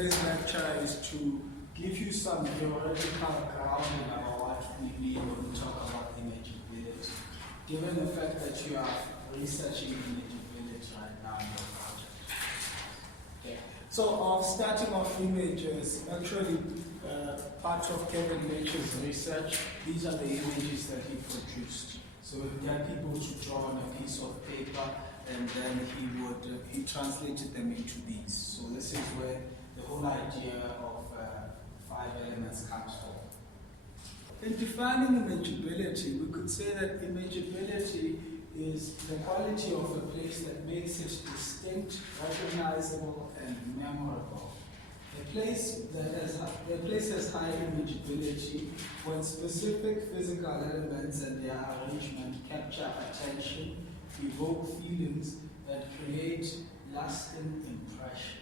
today's lecture is to give you some theoretical grounding about what we mean when we talk about imageability, given the fact that you are researching imageability right now in your project. Okay. So, starting off images, actually part of Kevin Leach's research, these are the images that he produced. So he had people to draw on a piece of paper, and then he translated them into these. So this is where the whole idea of 5 elements comes from. In defining imageability, we could say that imageability is the quality of a place that makes it distinct, recognizable, and memorable. A place has high imageability when specific physical elements and their arrangement capture attention, evoke feelings, and create lasting impression.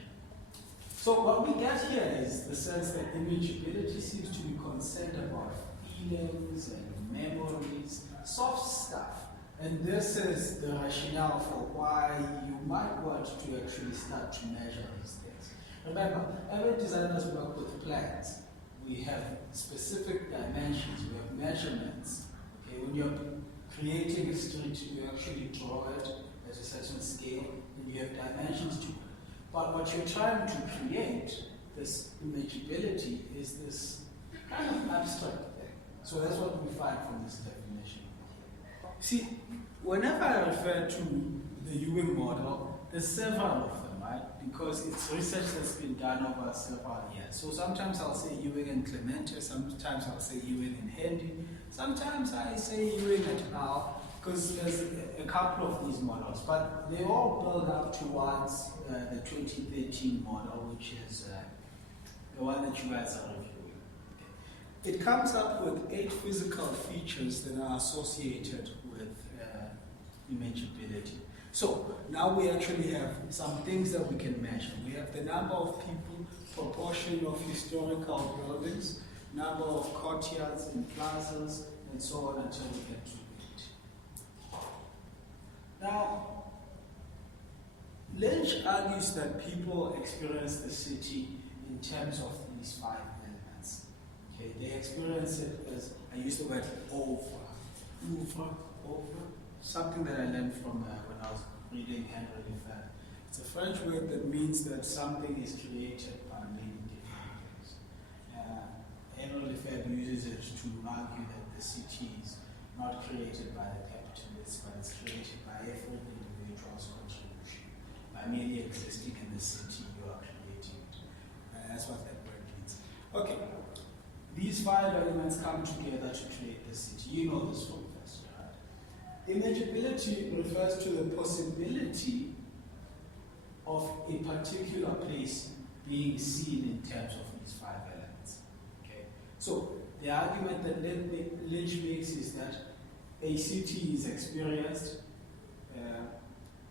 So what we get here is the sense that imageability seems to be concerned about feelings and memories, soft stuff. And this is the rationale for why you might want to actually start to measure these things. Remember, every designers work with plans. We have specific dimensions, we have measurements. Okay, when you're creating a street, you actually draw it at a certain scale, and you have dimensions to it. But what you're trying to create, this imageability, is this kind of abstract thing. So that's what we find from this definition. See, whenever I refer to the Ewing model, there's several of them, right? Because it's research that's been done over several years. So sometimes I'll say Ewing and Clemente, sometimes I'll say Ewing and Handy, sometimes I say Ewing et al., because there's a couple of these models, but they all build up towards the 2013 model, which is the one that you guys are reviewing. It comes up with 8 physical features that are associated with imageability. So now we actually have some things that we can measure. We have the number of people, proportion of historical buildings, number of courtyards and plazas, and so on until we get to 8. Now, Lynch argues that people experience the city in terms of these 5 elements. Okay, they experience it as, I use the word over, something that I learned from when I was reading Henry Lefebvre. It's a French word that means that something is created by many different things. Henry Lefebvre uses it to argue that the city is not created by the capitalists, but it's created by every individual's contribution. By merely existing in the city, you are creating it. That's what that word means. Okay, these 5 elements come together to create the city. You know this from first year, right? Imageability refers to the possibility of a particular place being seen in terms of these 5 elements. Okay, so the argument that Lynch makes is that a city is experienced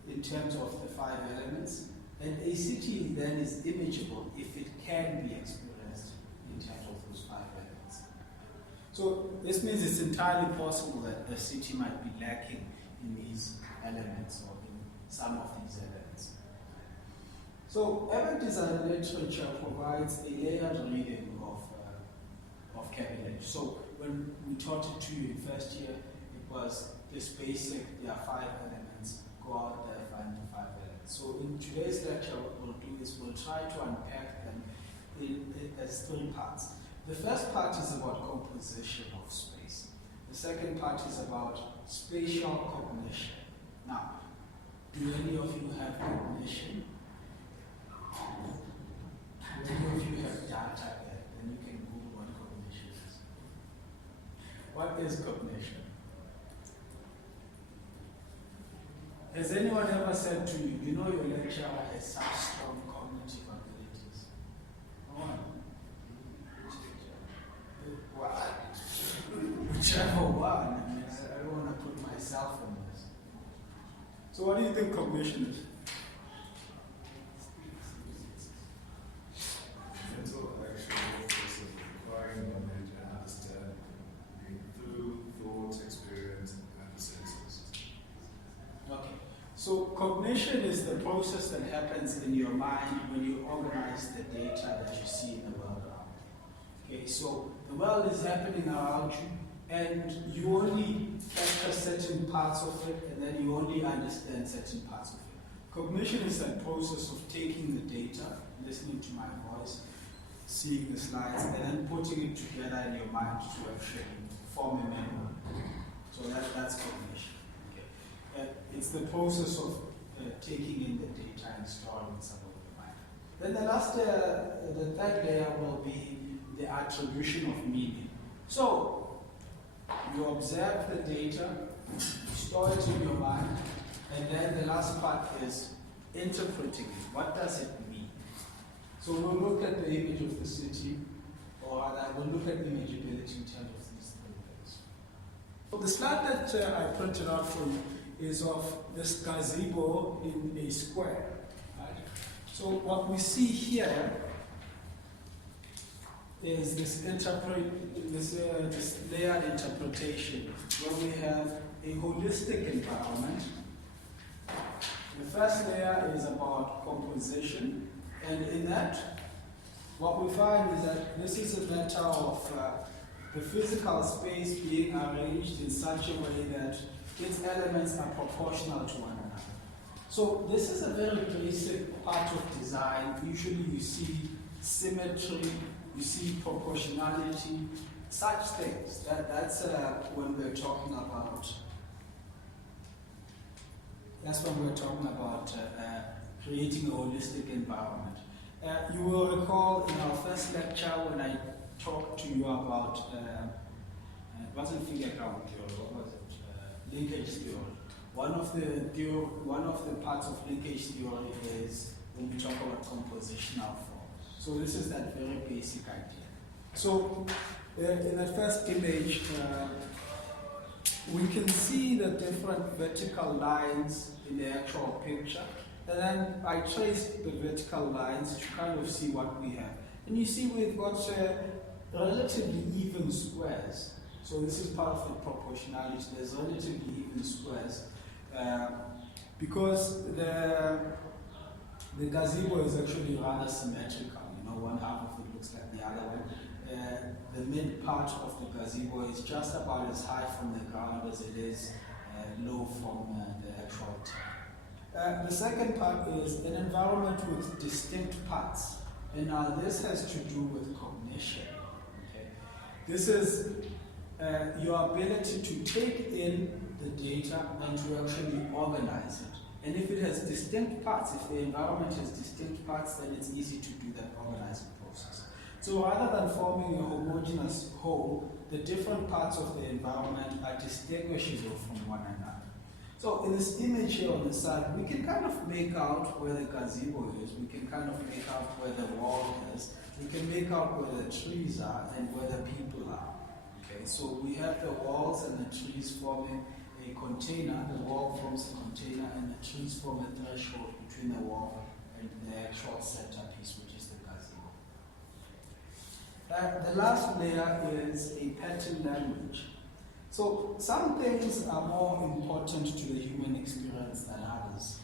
in terms of the 5 elements, and a city then is imageable if it can be experienced in terms of those 5 elements. So this means it's entirely possible that a city might be lacking in these elements or in some of these elements. So urban design literature provides a layered reading of Kevin Lynch. So when we taught it to you in first year, it was this basic, there are 5 elements, go out there, find the 5 elements. So in today's lecture, what we'll do is we'll try to unpack them as 3 parts. The first part is about composition of space. The second part is about spatial cognition. Now, do any of you have cognition? Do any of you have data there? Then you can Google what cognition is. What is cognition? Has anyone ever said to you, you know your lecturer has such strong cognitive abilities? No one. Whichever one. I mean, I don't want to put myself in this. So what do you think cognition is? Mental actual process of acquiring knowledge and understanding through thought, experience, and the senses. Okay. So cognition is the process that happens in your mind when you organize the data that you see in the world around you. Okay, so the world is happening around you, and you only capture certain parts of it, and then you only understand certain parts of it. Cognition is that process of taking the data, listening to my voice, seeing the slides, and then putting it together in your mind to actually form a memory. So that's cognition. Okay. It's the process of taking in the data and storing it somewhere in the mind. Then the third layer will be the attribution of meaning. So you observe the data, store it in your mind, and then the last part is interpreting it. What does it mean? So we'll look at the image of the city, or rather, we'll look at imageability in terms of these three things. So the slide that I printed out for you is of this gazebo in a square. Right? So what we see here is this layered interpretation, where we have a holistic environment. The first layer is about composition, and in that, what we find is that this is a matter of the physical space being arranged in such a way that its elements are proportional to one another. So this is a very basic part of design. Usually you see symmetry, you see proportionality, such things. That's when we're talking about. That's when we're talking about creating a holistic environment. You will recall in our first lecture when I talked to you about it wasn't figure ground theory. What was it? Linkage theory. One of the parts of linkage theory is when we talk about compositional form. So this is that very basic idea. So in that first image, we can see the different vertical lines in the actual picture. And then I traced the vertical lines to kind of see what we have. And you see we've got relatively even squares. So this is part of the proportionality. There's relatively even squares. Because the gazebo is actually rather symmetrical. You know, one half of it looks like the other one. The mid part of the gazebo is just about as high from the ground as it is low from the actual top. The second part is an environment with distinct parts. And now this has to do with cognition. Okay? This is your ability to take in the data and to actually organize it. And if it has distinct parts, if the environment has distinct parts, then it's easy to do that organizing process. So rather than forming a homogeneous whole, the different parts of the environment are distinguishable from one another. So in this image here on the side, we can kind of make out where the gazebo is, we can kind of make out where the wall is, we can make out where the trees are and where the people are. Okay, so we have the walls and the trees forming a container, the wall forms a container, and the trees form a threshold between the wall and the actual centerpiece, which is the gazebo. The last layer is a pattern language. So some things are more important to the human experience than others.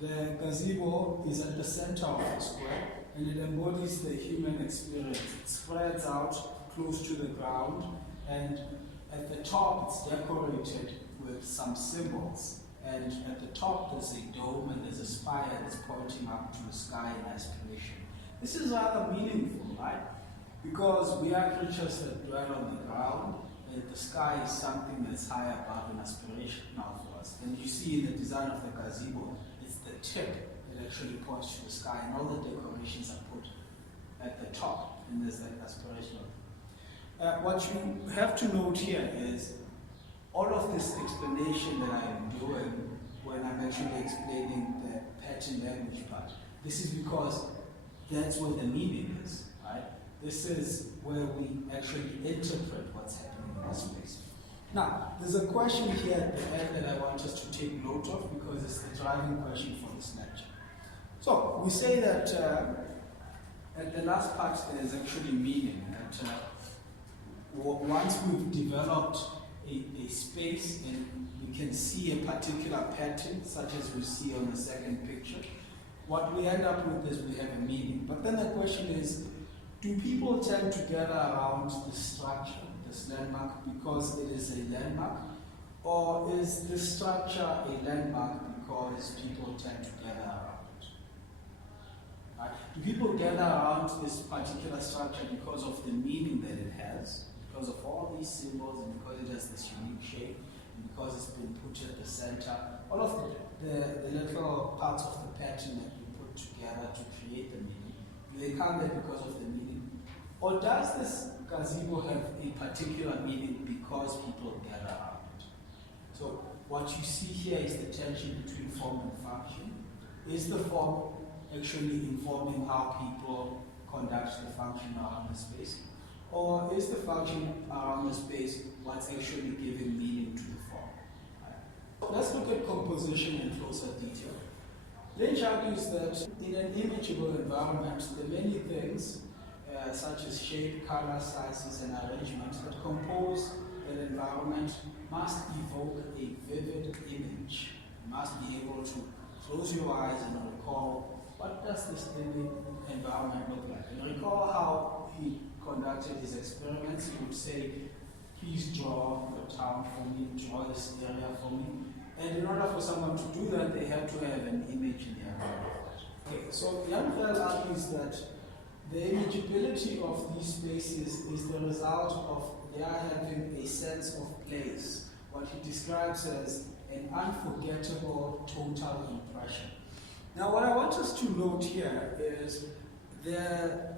The gazebo is at the center of the square, and it embodies the human experience. It spreads out close to the ground, and at the top it's decorated with some symbols. And at the top there's a dome and there's a spire that's pointing up to the sky in aspiration. This is rather meaningful, right? Because we are creatures that dwell on the ground, and the sky is something that's high above and aspirational for us. And you see in the design of the gazebo, it's the tip that actually points to the sky, and all the decorations are put at the top, and there's that aspirational. What you have to note here is all of this explanation that I'm doing when I'm actually explaining the pattern language part. This is because that's where the meaning is, right? This is where we actually interpret what's happening in this space. Now, there's a question here at the end that I want us to take note of because it's the driving question for this lecture. So, we say that at the last part there's actually meaning. That once we've developed a space and we can see a particular pattern, such as we see on the second picture. What we end up with is we have a meaning. But then the question is, do people tend to gather around this structure, this landmark, because it is a landmark? Or is this structure a landmark because people tend to gather around it? Right? Do people gather around this particular structure because of the meaning that it has, because of all these symbols, and because it has this unique shape, and because it's been put at the center, all of the little parts of the pattern that we put together to create the meaning, do they come there because of the meaning? Or does this gazebo have a particular meaning because people gather around it? So what you see here is the tension between form and function. Is the form actually informing how people conduct the function around the space? Or is the function around the space what's actually giving meaning to the form? Right. Let's look at composition in closer detail. Lynch argues that in an imageable environment, the many things, such as shape, color, sizes, and arrangement that compose an environment must evoke a vivid image. You must be able to close your eyes and recall, what does this environment look like? And recall how he conducted his experiments. He would say, please draw the town for me, draw this area for me. And in order for someone to do that, they had to have an image in their mind. Okay, so Imageability argues that the imageability of these spaces is the result of their having a sense of place, what he describes as an unforgettable total impression. Now, what I want us to note here is the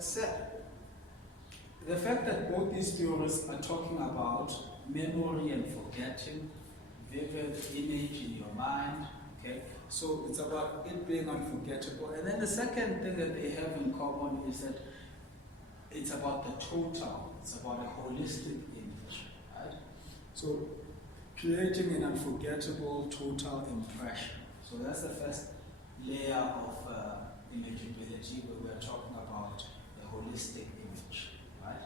fact that both these theorists are talking about memory and forgetting, vivid image in your mind, okay? So it's about it being unforgettable. And then the second thing that they have in common is that it's about the total, it's about a holistic image, right? So creating an unforgettable total impression. So that's the first layer of imageability, where we're talking about the holistic image, right?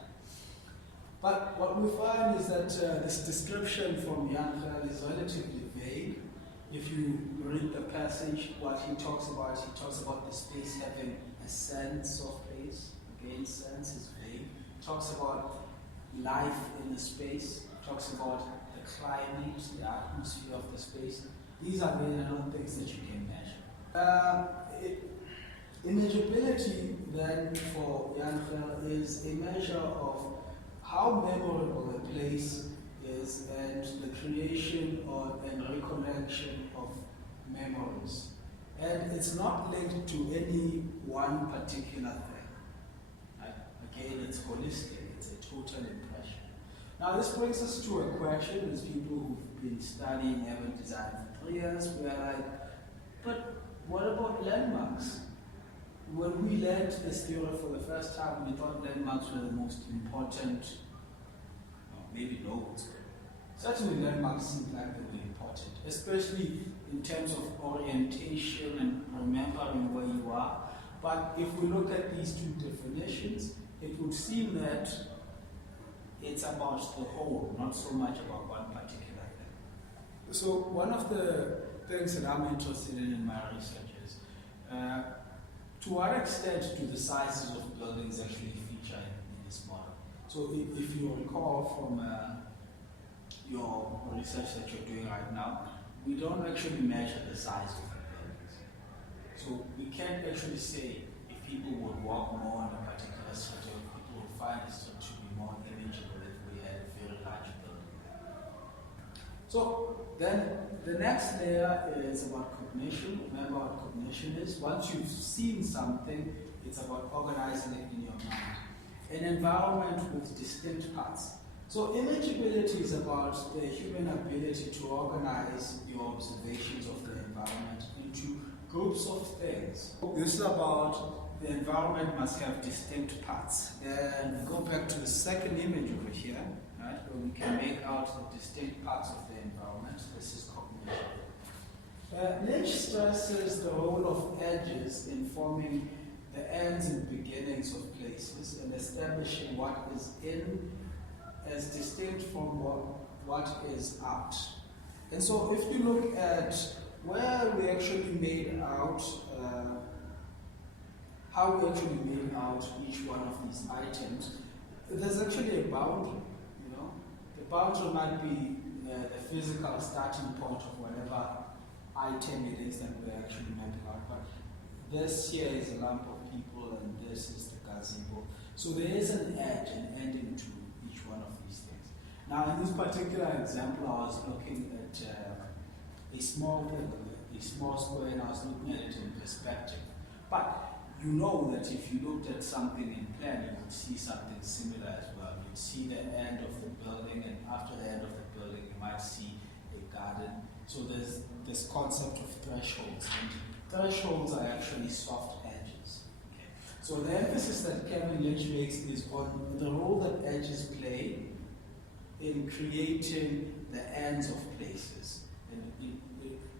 But what we find is that this description from Imageability is relatively vague. If you read the passage, what he talks about the space having a sense of place. Again, sense is vague. He talks about life in the space. He talks about the climate, the atmosphere of the space. These are the little things that you can measure. Imageability, then, for Imageability is a measure of how memorable a place is and the creation and recollection of memories. And it's not linked to any one particular thing. Right? Again, it's holistic, it's a total impression. Now this brings us to a question, as people who've been studying urban design for 3 years, we're like, but what about landmarks? When we learned this theory for the first time, we thought landmarks were the most important, maybe nodes. Certainly landmarks seem like they were important, especially in terms of orientation and remembering where you are. But if we look at these two definitions, it would seem that it's about the whole, not so much about one particular thing. So one of the things that I'm interested in my research is, to what extent do the sizes of buildings actually feature in this model? So if you recall from your research that you're doing right now, we don't actually measure the size of the buildings. So we can't actually say if people would walk more in a particular structure, if people would find the structure to be more imageable if we had a very large building. So then the next layer is about cognition. Remember what cognition is? Once you've seen something, it's about organizing it in your mind. An environment with distinct parts. So imageability is about the human ability to organize your observations of the environment into groups of things. This is about the environment must have distinct parts. And go back to the second image over here, right, where we can make out the distinct parts of the environment. This is cognition. Lynch stresses the role of edges in forming the ends and beginnings of places and establishing what is in as distinct from what is out. And so if you look at where we actually made out, how we actually made out each one of these items, there's actually a boundary, you know. The boundary might be the physical starting point of whatever item it is that we're actually mapping out. But this here is a lump of people and this is the gazebo. So there is an edge, an ending to each one of these things. Now in this particular example, I was looking at a small thing, a small square, and I was looking at it in perspective. But you know that if you looked at something in plan, you would see something similar as well. You'd see the end of the building, and after the end of the building, you might see a garden. So there's this concept of thresholds, and thresholds are actually soft edges. Okay. So the emphasis that Kevin Lynch makes is on the role that edges play in creating the ends of places. And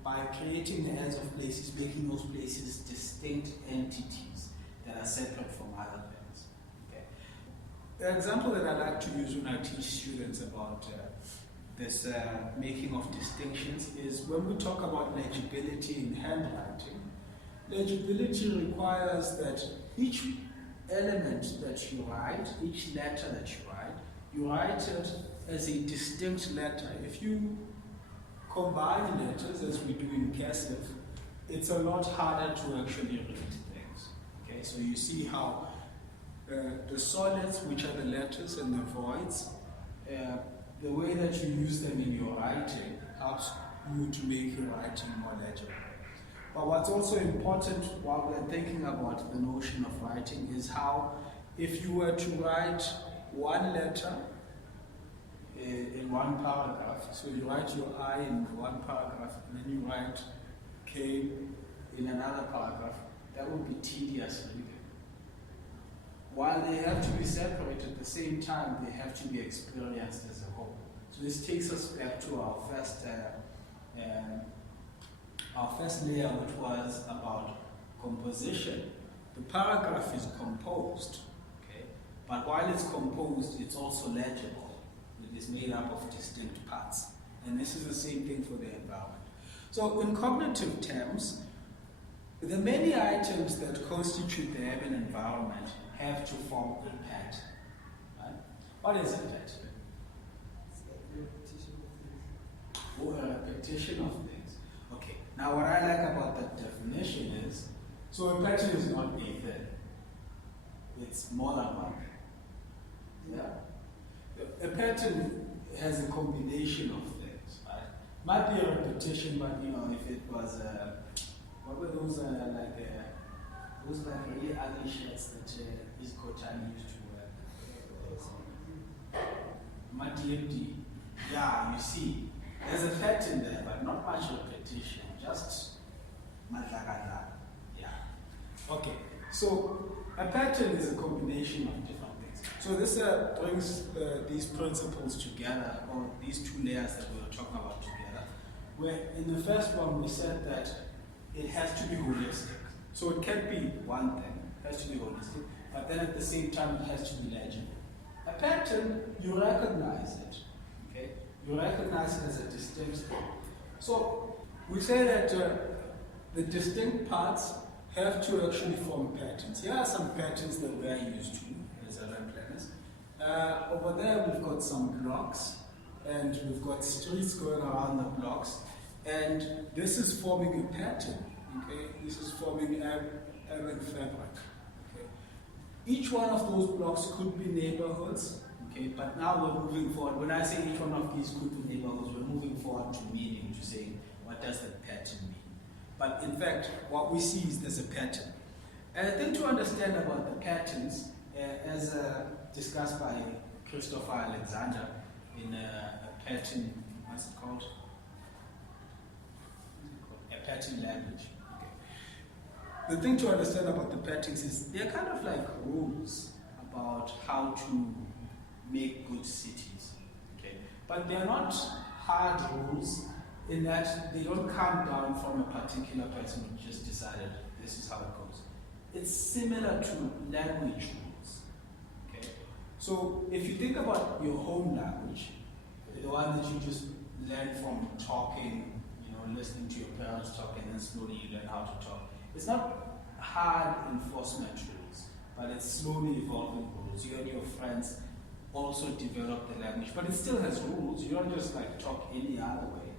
by creating the ends of places, making those places distinct entities that are separate from other things. Okay. The example that I like to use when I teach students about this making of distinctions is when we talk about legibility in handwriting. Legibility requires that each element that you write, each letter that you write it as a distinct letter. If you combine letters, as we do in cursive, it's a lot harder to actually read things. Okay, so you see how the solids, which are the letters, and the voids, the way that you use them in your writing helps you to make your writing more legible. But what's also important while we're thinking about the notion of writing is how, if you were to write one letter in one paragraph, so you write your I in one paragraph, and then you write K in another paragraph, that would be tedious reading. While they have to be separated, at the same time, they have to be experienced as a whole. So this takes us back to our first layer, which was about composition. The paragraph is composed, okay? But while it's composed, it's also legible. It is made up of distinct parts. And this is the same thing for the environment. So in cognitive terms, the many items that constitute the urban environment have to form a pattern. Right? What is a pattern? Or a repetition of things. Okay. Now what I like about that definition is, so a pattern is not a thing. It's more than one. Yeah. A pattern has a combination of things, right? Might be a repetition, but you know, if it was what were those really ugly shirts that Iskotani used to wear? Matiemdi. Yeah, you see, there's a pattern there, but not much repetition, just matlagala. Yeah. Okay, so a pattern is a combination of different things. So this brings these principles together, or these two layers that we were talking about together, where in the first one we said that it has to be holistic. So it can't be one thing, it has to be holistic, but then at the same time it has to be legible. A pattern, you recognize it, okay? You recognize it as a distinct thing. So we say that the distinct parts have to actually form patterns. Here are some patterns that we are used to as urban planners. Over there we've got some blocks, and we've got streets going around the blocks, and this is forming a pattern. Okay, this is forming urban fabric. Okay, each one of those blocks could be neighborhoods. Okay, but now we're moving forward. When I say each one of these could be neighborhoods, we're moving forward to meaning, to saying what does the pattern mean. But in fact, what we see is there's a pattern. And I think to understand about the patterns, as discussed by Christopher Alexander in a pattern, what's it called? A pattern language. The thing to understand about the patterns is they're kind of like rules about how to make good cities. Okay? But they're not hard rules in that they don't come down from a particular person who just decided this is how it goes. It's similar to language rules. Okay? So if you think about your home language, the one that you just learn from talking, listening to your parents talk, and then slowly you learn how to talk. It's not hard enforcement rules, but it's slowly evolving rules. You and your friends also develop the language, but it still has rules. You don't just like talk any other way,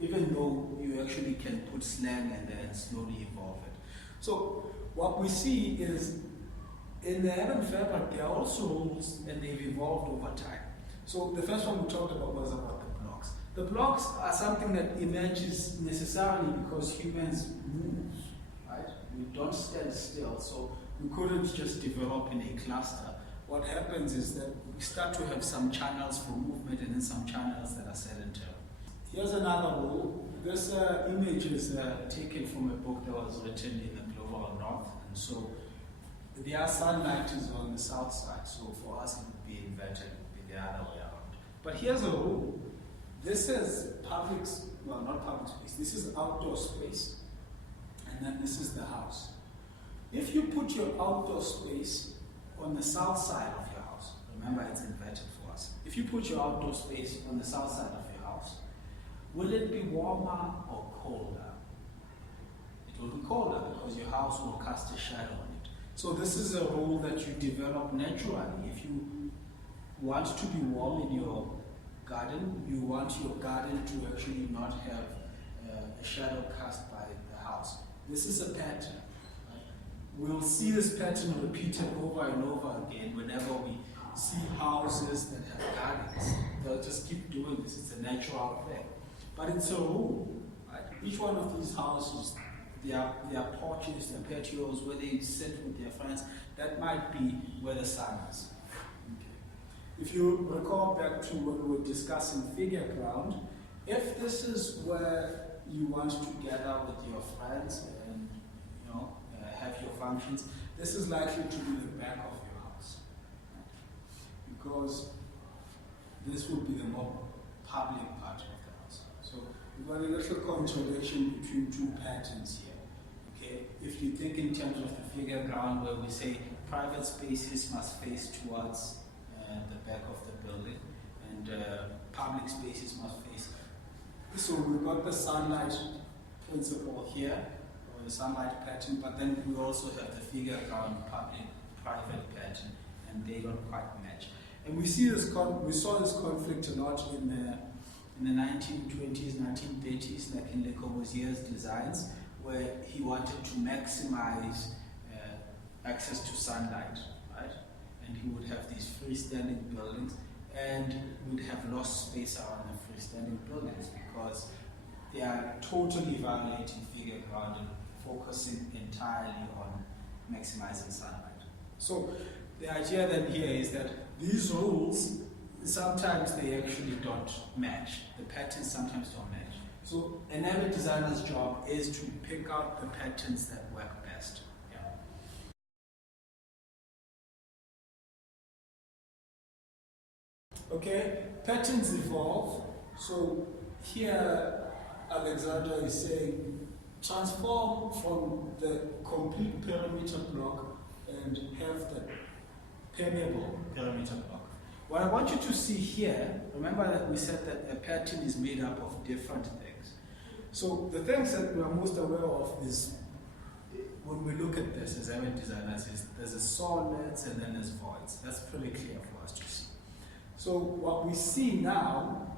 even though you actually can put slang in there and slowly evolve it. So what we see is in the Adam fabric, there are also rules, and they've evolved over time. So the first one we talked about was about the blocks. The blocks are something that emerges necessarily because humans move, right? We don't stand still, so we couldn't just develop in a cluster. What happens is that we start to have some channels for movement and then some channels that are sedentary. Here's another rule. This image is taken from a book that was written in the global north, and so their sunlight is on the south side, so for us it would be inverted, it would be the other way around. But here's a rule. This is not public space, this is outdoor space, and then this is the house. If you put your outdoor space on the south side of your house, remember it's inverted for us. If you put your outdoor space on the south side of your house, will it be warmer or colder? It will be colder because your house will cast a shadow on it. So this is a rule that you develop naturally. If you want to be warm in your garden, you want your garden to actually not have a shadow cast by the house. This is a pattern. Right? We'll see this pattern repeated over and over again whenever we see houses that have gardens. They'll just keep doing this. It's a natural thing. But it's a rule. Right? Each one of these houses, their porches, their patios, where they sit with their friends, that might be where the sun is. Okay. If you recall back to when we were discussing figure ground, if this is where you want to gather with your friends and have your functions, this is likely to be the back of your house. Right? Because this would be the more public part of the house. So we've got a little contradiction between two patterns here. Okay? If you think in terms of the figure ground where we say private spaces must face towards the back of the building and public spaces must face. So we've got the sunlight principle here, or the sunlight pattern, but then we also have the figure ground public-private pattern, and they don't quite match. And we see this. We saw this conflict a lot in the 1920s, 1930s, like in Le Corbusier's designs, where he wanted to maximize access to sunlight, right? And he would have these freestanding buildings, and we'd have lost space around the freestanding buildings because they are totally violating figure ground and focusing entirely on maximizing sunlight. So the idea then here is that these rules, sometimes they actually don't match. The patterns sometimes don't match. So an avid designer's job is to pick out the patterns that work best. Yeah. Okay, patterns evolve. So here Alexander is saying transform from the complete perimeter block and have the permeable perimeter block. What I want you to see here, remember that we said that a pattern is made up of different things. So the things that we are most aware of is, when we look at this as avid designers, is there's a solids and then there's voids. That's pretty clear for us to see. So what we see now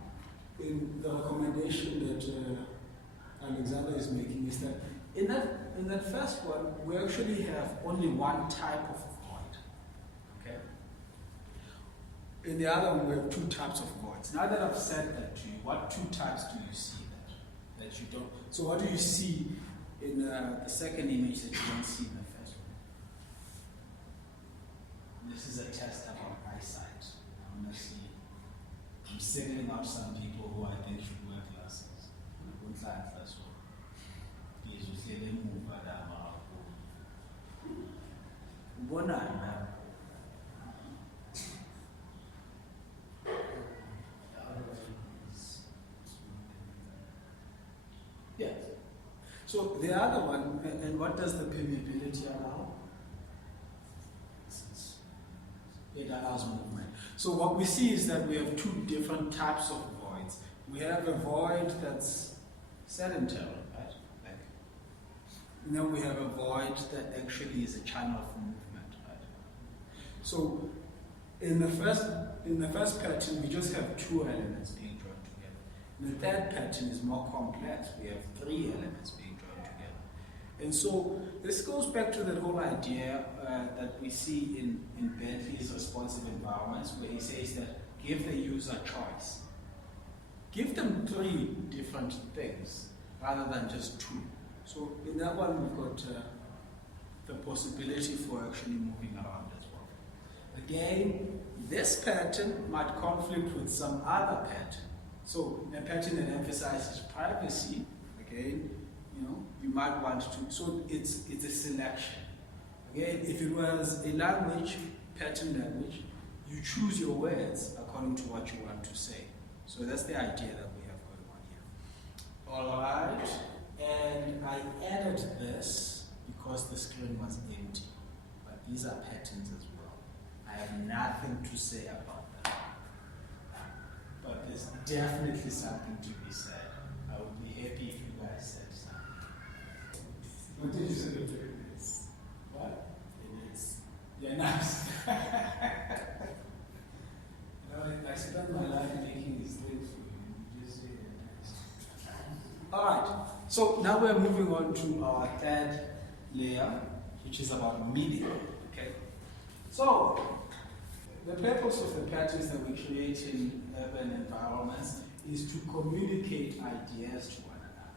in the recommendation that Alexander is making is that in that first one, we actually have only one type of void. Okay? In the other one, we have two types of voids. Now that I've said that to you, what two types do you see that you don't? So what do you see in the second image that you don't see in the first one? This is a test about eyesight. I'm singling out some people who I think should wear glasses. Yeah. So the other one, and what does the permeability allow? It allows movement. So what we see is that we have two different types of voids. we have a void that's sedentary, right? Like, and then we have a void that actually is a channel for movement, right? So in the first pattern, we just have two elements being drawn together. In the third pattern is more complex. We have three elements being drawn together. And so this goes back to that whole idea that we see in Bentley's responsive environments, where he says that give the user choice. Give them three different things rather than just two. So in that one, we've got the possibility for actually moving around as well. Again, this pattern might conflict with some other pattern. So a pattern that emphasizes privacy, again, you might want to. So it's a selection. Again, if it was a language, pattern language, you choose your words according to what you want to say. So that's the idea that we have going on here. All right, and I added this because the screen was empty, but these are patterns as well. I have nothing to say about that, but there's definitely something to be said. I would be happy if you guys said something. What did you say the third is? What? It is. Yeah, nice. I spent my life making these things for you. You just say they're nice. All right. So now we're moving on to our third layer, which is about meaning. Okay. So the purpose of the patterns that we create in urban environments is to communicate ideas to one another.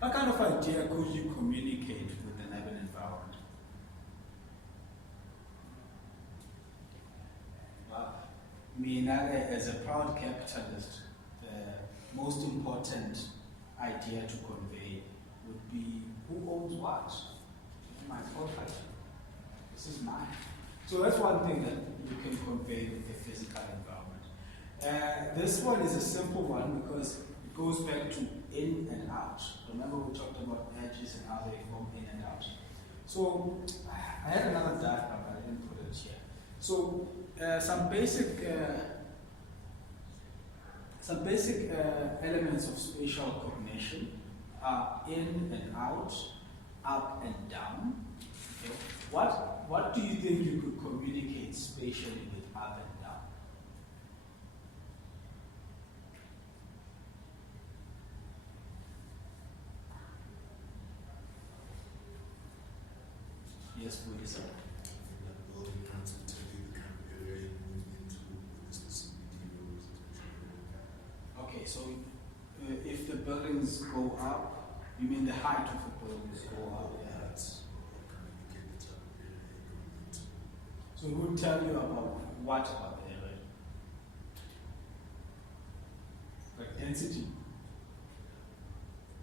What kind of idea could you communicate with an urban environment? Me, as a proud capitalist, the most important idea to convey would be who owns what? My property. This is mine. So that's one thing that you can convey with the physical environment. This one is a simple one because it goes back to in and out. Remember we talked about edges and how they form in and out. So I had another diagram, but I didn't put it here. So some basic elements of spatial cognition are in and out, up and down. Okay. What do you think you could communicate spatially with up and down? Yes, Buddhism. That building plans will tell you the kind of area you move into, whether it's the CBD or residential area. Okay, so if the buildings go up, you mean the height of the buildings go up? Yeah. That's communicate the type of area you're going into. So it would tell you about what about the area? Like density?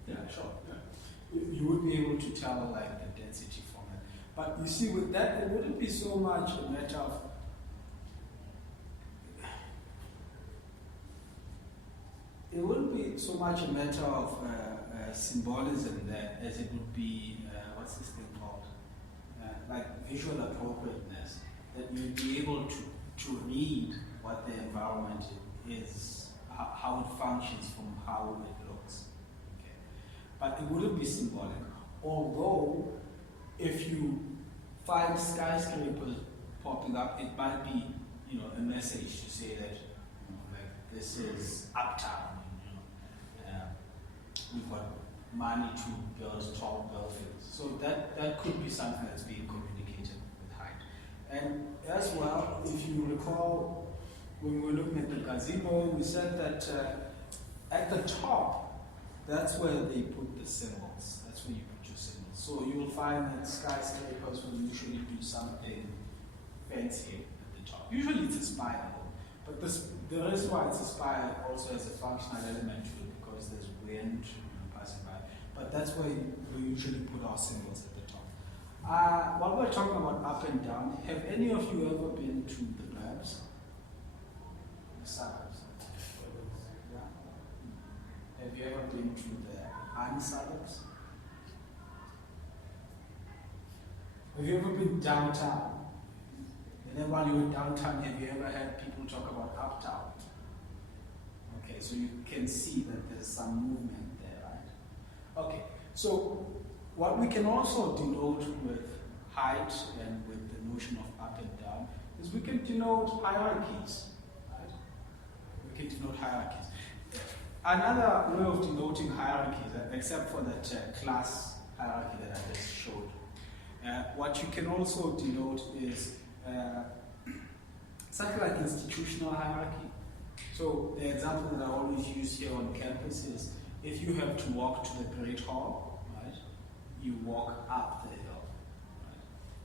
Yeah, sure. Yeah. You would be able to tell like the density from it. But you see, with that, it wouldn't be so much a matter of symbolism there as it would be, what's this thing called? Like visual appropriateness, that you'd be able to read what the environment is, how it functions from how it looks. Okay. But it wouldn't be symbolic. Although, if you find skyscrapers popping up, it might be, a message to say that, like this is uptown. We've got money to build tall buildings. So that could be something that's being communicated with height. And as well, if you recall, when we were looking at the gazebo, we said that at the top, that's where they put the symbols. That's where you put your symbols. So you will find that skyscrapers will usually do something fancy at the top. Usually it's a spiral, but the reason why it's a spiral also has a functional element to it because there's wind passing by. But that's where we usually put our symbols at the top. While we're talking about up and down, have any of you ever been to the burbs? The suburbs? Yeah. Have you ever been to the unsuburbs? Have you ever been downtown? And then while you were downtown, have you ever had people talk about uptown? Okay, so you can see that there's some movement there, right? Okay, so what we can also denote with height and with the notion of up and down is we can denote hierarchies, right? We can denote hierarchies. Another way of denoting hierarchies, except for that class hierarchy that I just showed, what you can also denote is something like institutional hierarchy. So the example that I always use here on campus is if you have to walk to the Great Hall, right, you walk up the hill. Right?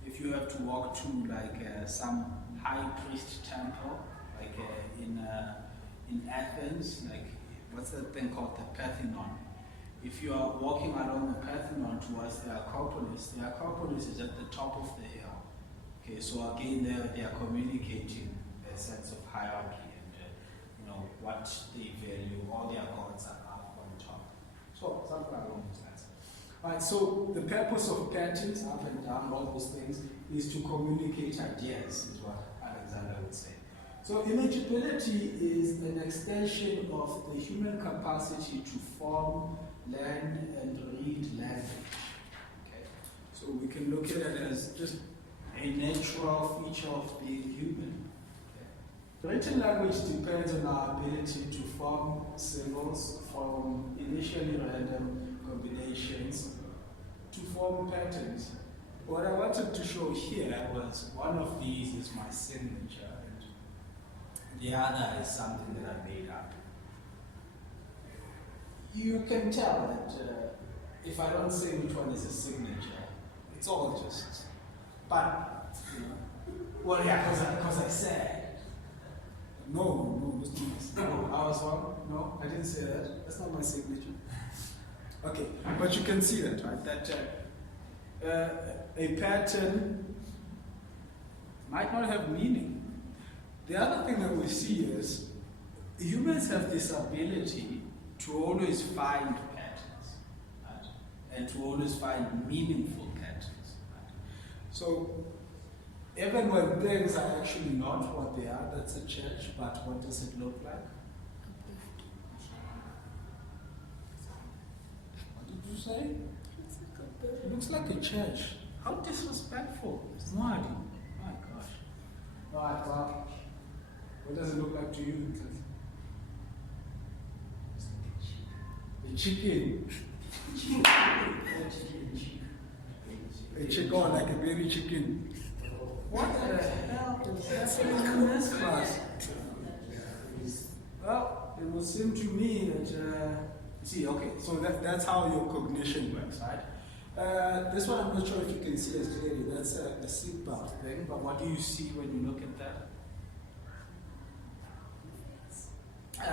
If you have to walk to like some high priest temple, like in Athens, like what's that thing called, the Parthenon? If you are walking along the Parthenon towards the Acropolis is at the top of the hill. Okay, so again, they are communicating a sense of hierarchy and what they value. All their gods are up on top. So something along those lines. All right. So the purpose of patterns, up and down, all those things, is to communicate ideas, is what Alexander would say. So imageability is an extension of the human capacity to form, learn, and read language. Okay? So we can look at it as just a natural feature of being human. Okay? Written language depends on our ability to form symbols from initially random combinations to form patterns. What I wanted to show here was one of these is my signature. The other is something that I made up. You can tell that if I don't say which one is a signature, it's all just. But, well, yeah, because I said, no, I was wrong. No, I didn't say that. That's not my signature. Okay, but you can see that, right? That a pattern might not have meaning. The other thing that we see is humans have this ability to always find patterns, right? And to always find meaningful patterns. Right? So even when things are actually not what they are, that's a church, but what does it look like? What did you say? It looks like a church. How disrespectful. It's not. My gosh. All right, well. What does it look like to you? A chicken. A chicken, like a baby chicken. What the hell is happening in this class? Well, it would seem to me that, okay, so that's how your cognition works, right? This one I'm not sure if you can see as clearly. That's a seatbelt thing, but what do you see when you look at that?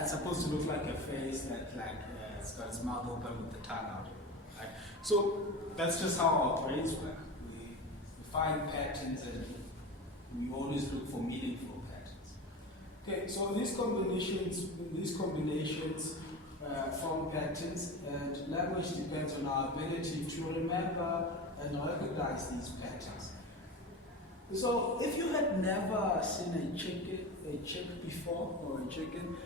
It's supposed to look like a face that it's got its mouth open with the tongue out. Right? So that's just how our brains work. We find patterns and we always look for meaningful patterns. Okay, so these combinations form patterns, and language depends on our ability to remember and recognize these patterns. So if you had never seen a chick before, or a chicken,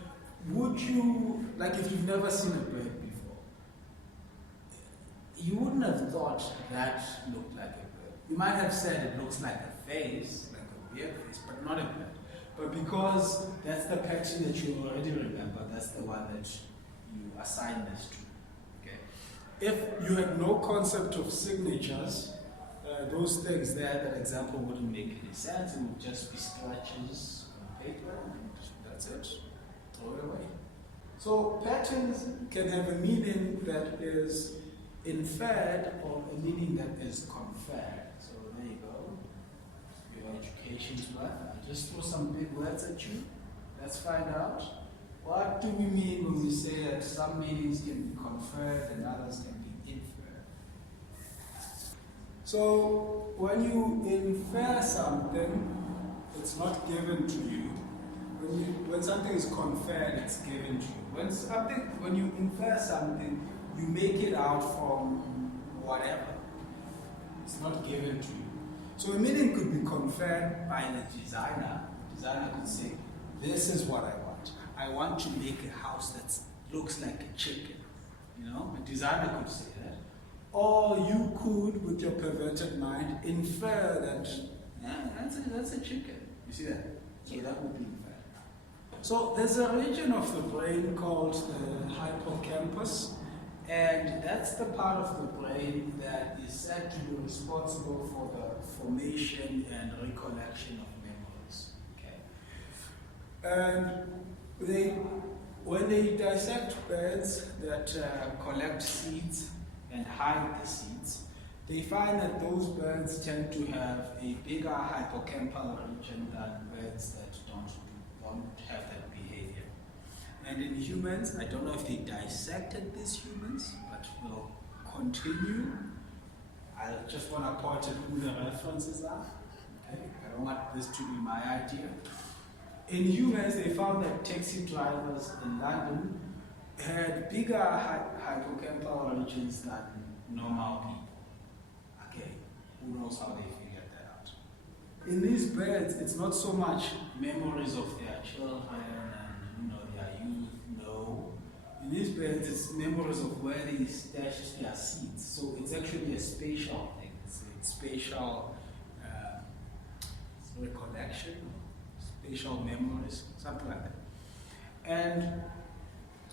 would you, like if you've never seen a bird before, you wouldn't have thought that looked like a bird. You might have said it looks like a face, like a weird face, but not a bird. But because that's the pattern that you already remember, that's the one that you assign this to. Okay. If you had no concept of signatures, those things there, that example wouldn't make any sense. It would just be scratches on paper, and that's it. Throw it away. So patterns can have a meaning that is inferred or a meaning that is conferred. So there you go. Your education's worth. I just throw some big words at you. Let's find out. What do we mean when we say that some meanings can be conferred and others can be inferred? So when you infer something, it's not given to you. When something is conferred, it's given to you. When you infer something, you make it out from whatever. It's not given to you. So a meaning could be conferred by the designer. The designer could say, this is what I want. I want to make a house that looks like a chicken. You know, a designer could say that. Or you could, with your perverted mind, infer that that's a chicken. You see that? So that would be inferred. So there's a region of the brain called the hippocampus, and that's the part of the brain that is said to be responsible for the formation and recollection of memories. Okay. And when they dissect birds that collect seeds and hide the seeds, they find that those birds tend to have a bigger hippocampal region than birds that don't have that behavior. And in humans, I don't know if they dissected these humans, but we'll continue. I just want to point at who the references are. Okay? I don't want this to be my idea. In humans, they found that taxi drivers in London had bigger hippocampal regions than normal people. Okay, who knows how they figured that out? In these birds, it's not so much memories of their children and their youth. No. In these birds, it's memories of where they stashed their seeds. So it's actually a spatial thing. It's a spatial recollection, spatial memories, something like that. And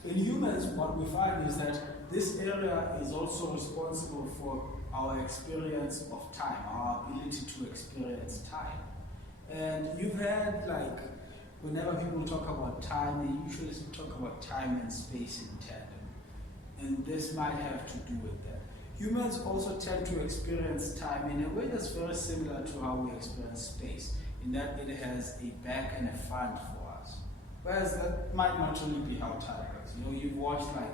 in humans, what we find is that this area is also responsible for our experience of time, our ability to experience time. And you've had, like, whenever people talk about time, they usually talk about time and space in tandem. And this might have to do with that. Humans also tend to experience time in a way that's very similar to how we experience space, in that it has a back and a front for us. Whereas that might not really be how time works. You've watched, like,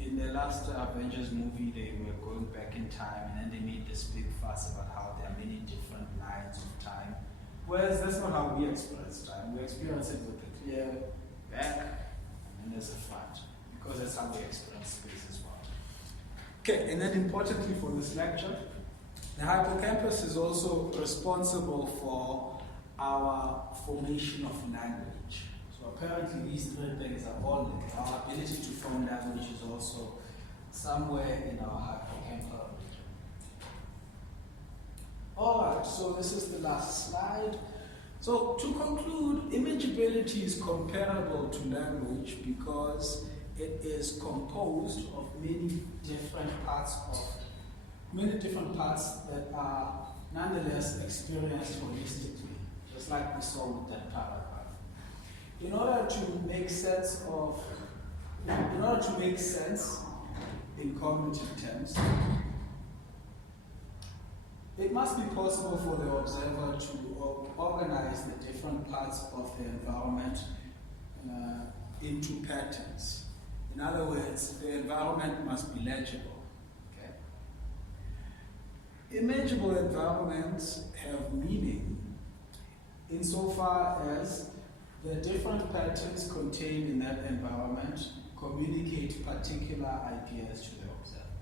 in the last Avengers movie, they were going back in time, and then they made this big fuss about how there are many different lines of time. Whereas that's not how we experience time. We experience it with a clear back, and there's a front, because that's how we experience space as well. Okay, and then importantly for this lecture, the hippocampus is also responsible for our formation of language. So apparently these three things are all linked. Our ability to form language is also somewhere in our hippocampal region. Alright, so this is the last slide. So to conclude, imageability is comparable to language because it is composed of many different parts that are nonetheless experienced holistically, just like we saw with that paragraph. In order to make sense in cognitive terms, it must be possible for the observer to organize the different parts of the environment into patterns. In other words, the environment must be legible. Okay? Imageable environments have meaning insofar as the different patterns contained in that environment communicate particular ideas to the observer.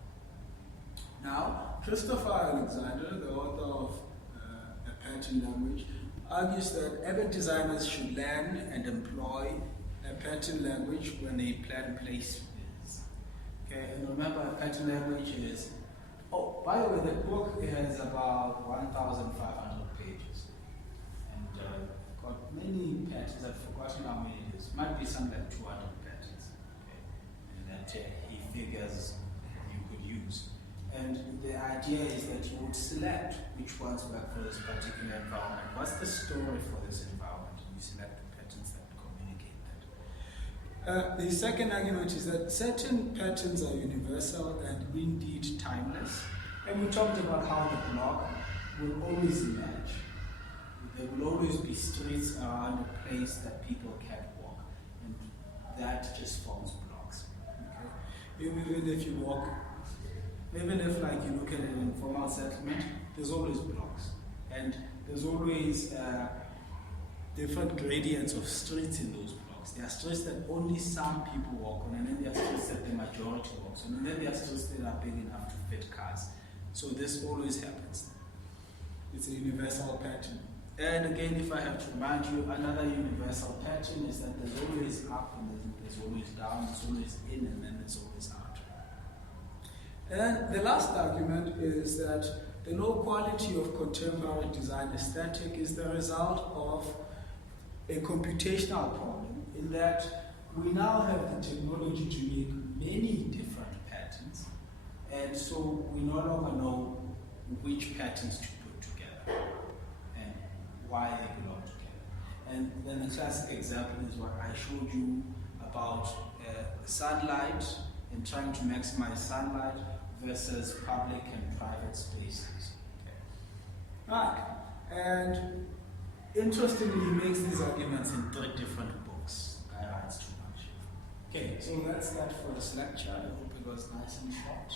Now, Christopher Alexander, the author of A Pattern Language, argues that urban designers should learn and employ a pattern language when they plan place builds. Okay, and remember, a pattern language is, oh, by the way, the book has about 1,500 pages. And got many patterns. I've forgotten how many it is. Might be something like 200 patterns. Okay, and that he figures you could use. And the idea is that you would select which ones work for this particular environment. What's the story for this environment? And you select the patterns that communicate that. The second argument is that certain patterns are universal and indeed timeless. And we talked about how the block will always emerge. There will always be streets around a place that people can't walk. And that just forms blocks. Okay? Even if you walk, even if, like, you look at an informal settlement, there's always blocks. And there's always different gradients of streets in those blocks. There are streets that only some people walk on, and then there are streets that the majority walks on, and then there are streets that are big enough to fit cars. So this always happens. It's a universal pattern. And again, if I have to remind you, another universal pattern is that there's always up and then there's always down, there's always in and then there's always out. And the last argument is that the low quality of contemporary design aesthetic is the result of a computational problem in that we now have the technology to make many different patterns, and so we no longer know which patterns to put together and why they belong together. And then the classic example is what I showed you about sunlight and trying to maximize sunlight versus public and private spaces. Okay. Right. And interestingly, he makes these arguments in 3 different books. The guy writes too much. Okay, so that's that for this lecture. I hope it was nice and short.